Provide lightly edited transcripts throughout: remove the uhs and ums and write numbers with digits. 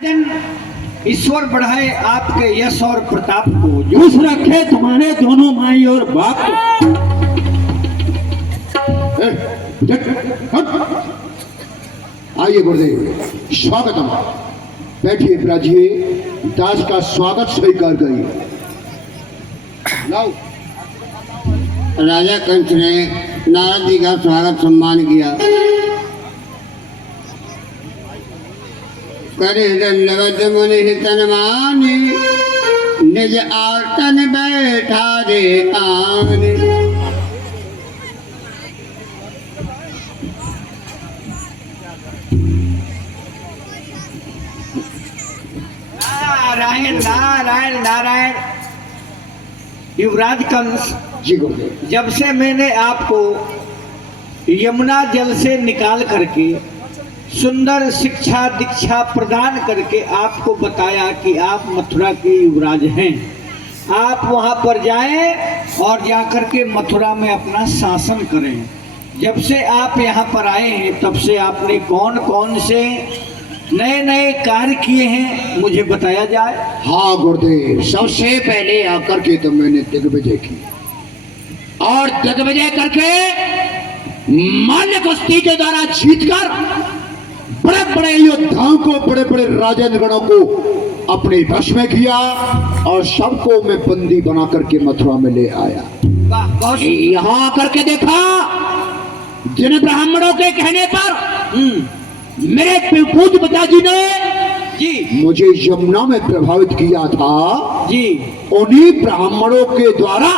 ईश्वर बढ़ाए आपके यश और प्रताप को, खुश रखे तुम्हारे दोनों माई और बाप को। आइए गुरुदेव, स्वागतम। बैठिए, विराजिए। दास का स्वागत स्वीकार करिए। लाओ। राजा कंस ने नारद जी का स्वागत सम्मान किया। करे दंडवत मुनि तन माने, निज आसन बैठा रे आने। नारायण नारायण नारायण। युवराज कंस, जी गुरुदेव। जब से मैंने आपको यमुना जल से निकाल करके सुंदर शिक्षा दीक्षा प्रदान करके आपको बताया कि आप मथुरा के युवराज हैं, आप वहां पर जाएं और जाकर के मथुरा में अपना शासन करें। जब से आप यहाँ पर आए हैं तब से आपने कौन कौन से नए नए कार्य किए हैं मुझे बताया जाए। हाँ गुरुदेव, सबसे पहले आकर के तो मैंने दिग्विजय की, और दिग्विजय करके माल्य कुश्ती के द्वारा जीतकर बड़े बड़े योद्धाओं को, बड़े बड़े राजेंद्रगणों को अपने वश में किया, और सबको मैं बंदी बना करके मथुरा में ले आया। यहाँ आकर के देखा, जिन ब्राह्मणों के कहने पर मेरे पूज्य पिताजी ने जी मुझे यमुना में प्रभावित किया था, जी उन्हीं ब्राह्मणों के द्वारा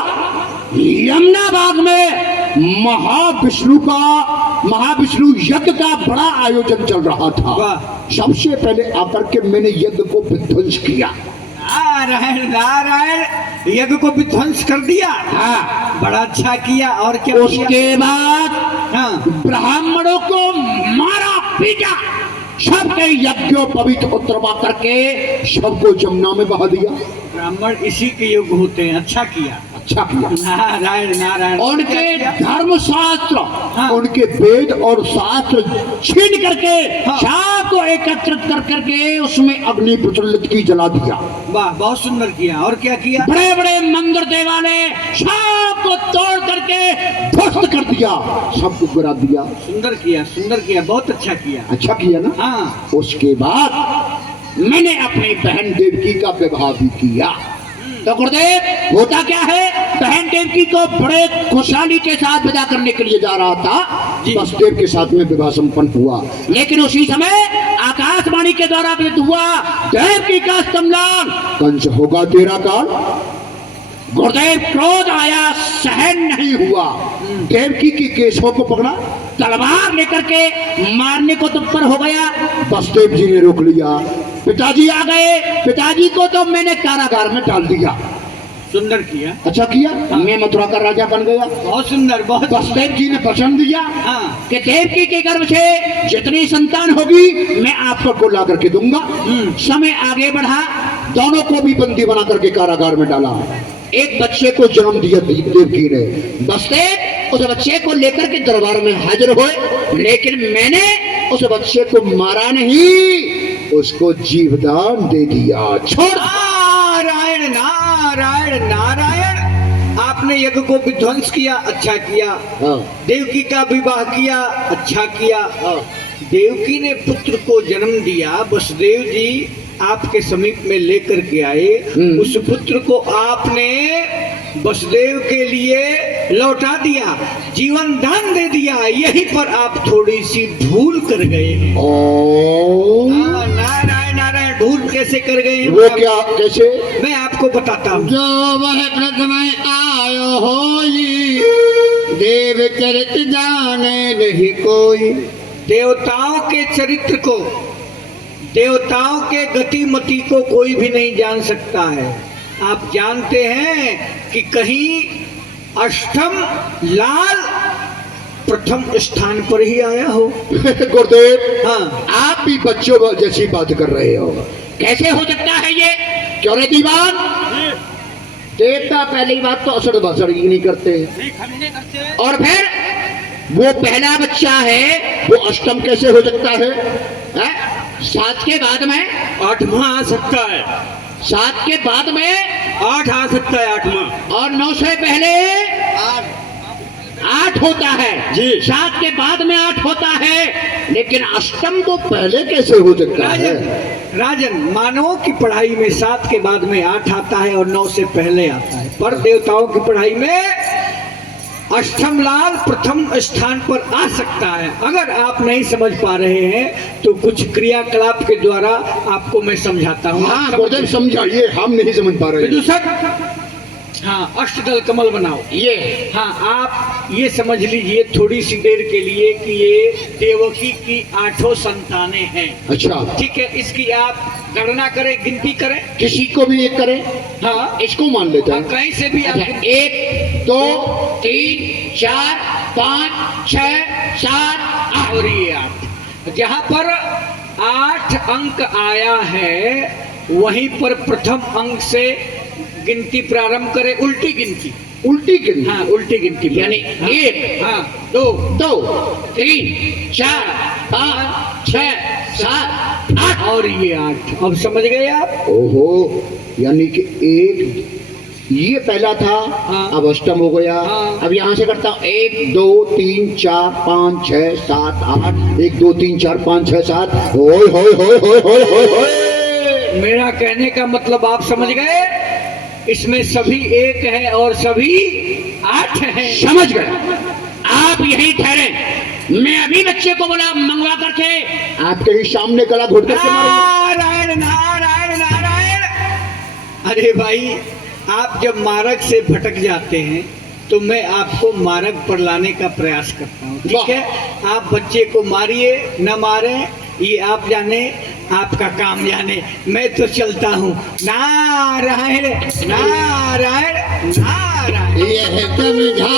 यमुना बाग में महाविष्णु यज्ञ का बड़ा आयोजन चल रहा था। सबसे पहले आकर के मैंने यज्ञ को विध्वंस किया। नारायण नारायण, यज्ञ को विध्वंस कर दिया। हाँ, बड़ा अच्छा किया। और क्या उसके किया? बाद हाँ, ब्राह्मणों को मारा पीटा, सबके यज्ञों पवित्र उत्तरवा करके सबको जमुना में बहा दिया। ब्राह्मण इसी के योग्य होते हैं। अच्छा किया, अच्छा किया। नारायण नारायण। उनके धर्म शास्त्र, हाँ। उनके वेद और शास्त्र छीन करके हाँ। सबको एकत्रित कर करके उसमें अग्नि प्रज्वलित की जला दिया। वाह, बहुत सुंदर किया। और क्या किया? बड़े बड़े मंदिर देवालय सबको तोड़ करके ध्वस्त कर दिया, सबको गिरा दिया। सुंदर किया, सुंदर किया, बहुत अच्छा किया। अच्छा किया ना। हाँ, उसके बाद मैंने अपनी बहन देवकी का विवाह भी किया। तो गुरुदेव, होता क्या है, बहन देवकी को बड़े खुशहाली के साथ विदा करने के लिए जा रहा था, वसुदेव के साथ में विवाह संपन्न हुआ। लेकिन उसी समय आकाशवाणी के द्वारा विदित हुआ, देवकी का स्तंभदान कंस होगा तेरा काल। गुरुदेव, क्रोध आया, सहन नहीं हुआ, देवकी के केशों को पकड़ा, तलवार लेकर के मारने को तत्पर हो गया। वसुदेव जी ने रोक लिया। पिताजी आ गए, पिताजी को तो मैंने कारागार में डाल दिया। सुंदर किया। अच्छा किया। मैं मथुरा का राजा बन गया। बहुत सुंदर, बहुत। वसुदेव जी ने वचन दिया हाँ, कि देवकी के गर्भ से जितनी संतान होगी मैं आप सबको ला करके दूंगा। समय आगे बढ़ा, दोनों को भी बंदी बना करके कारागार में डाला। एक बच्चे को जन्म दिया देवकी ने। वसुदेव उस बच्चे को लेकर के दरबार में हाजिर हुए, लेकिन मैंने उस बच्चे को मारा नहीं, उसको जीवदान दे दिया। छोड़। नारायण नारायण नारायण। आपने यज्ञ को विध्वंस किया, अच्छा किया। हाँ। देवकी का विवाह किया, अच्छा किया। हाँ। देवकी ने पुत्र को जन्म दिया, वसुदेव जी आपके समीप में लेकर के आए। उस पुत्र को आपने वसुदेव के लिए लौटा दिया, जीवन दान दे दिया। यहीं पर आप थोड़ी सी भूल कर गए हैं। हाँ, नारायण नारायण। भूल कैसे कर गए हैं? वो क्या, कैसे? मैं आपको बताता हूँ। जो वह प्रथम आयो होई, देव चरित जाने नहीं कोई। देवताओं के चरित्र को, देवताओं के गतिमति को कोई भी नहीं जान सकता है। आप जानते हैं कि कहीं अष्टम लाल प्रथम स्थान पर ही आया हो। गुरुदेव, हाँ, आप भी बच्चों जैसी बात कर रहे हो। कैसे हो सकता है ये? क्यों रे दीवान? देवता पहली बात तो असर बसर ही नहीं करते, और फिर वो पहला बच्चा है वो अष्टम कैसे हो सकता है? 7 के बाद में 8वां आ सकता है, 7 के बाद में 8 आ सकता है 8वां। और 9 से पहले 8 होता है जी। 7 के बाद में 8 होता है, लेकिन अष्टम तो पहले कैसे हो सकता है? राजन, मानवों की पढ़ाई में 7 के बाद में 8 आता है और 9 से पहले आता है, पर देवताओं की पढ़ाई में अष्टम लाल प्रथम स्थान पर आ सकता है। अगर आप नहीं समझ पा रहे हैं तो कुछ क्रियाकलाप के द्वारा आपको मैं समझाता हूँ। हाँ गुरुदेव समझाइए, हम नहीं समझ पा रहे। विदूषक, हाँ, अष्टदल कमल बनाओ। ये हाँ, आप ये समझ लीजिए थोड़ी सी देर के लिए कि ये देवकी की 8 संतानें हैं। अच्छा, ठीक है, इसकी आप गणना करें, गिनती करें। किसी को भी एक करें, हाँ, इसको मान लेते हाँ, हैं। कहीं से भी आप 1 2 3 4 5 6 7 8 और ये 8, जहाँ पर 8 अंक आया है वहीं पर प्रथम अंक से गिनती प्रारंभ करें, उल्टी गिनती। उल्टी गिनती, हाँ, उल्टी गिनती यानी 1 हाँ, 2 2 3 4 5 6 7 8 और ये 8। अब समझ गए आप? ओहो, यानी कि 1 ये पहला था, हाँ। अब अष्टम हो गया। हाँ। अब यहाँ से करता हूँ 1 2 3 4 5 6 7 8 1 2 3 4 5 6 7। होय होय होय होय होय होय होय। मेरा कहने का मतलब आप समझ गए? इसमें सभी 1 है और सभी 8 है। समझ गए? आप यही ठहरे, मैं अभी बच्चे को बोला मंगवा करके आपके ही सामने गला घोट करके मारूंगा। नारायण नारायण नारायण। अरे भाई, आप जब मार्ग से भटक जाते हैं तो मैं आपको मार्ग पर लाने का प्रयास करता हूँ। ठीक है, आप बच्चे को मारिए न मारे ये आप जाने, आपका काम जाने, मैं तो चलता हूँ। नारायण नारायण नारायण। यह समझा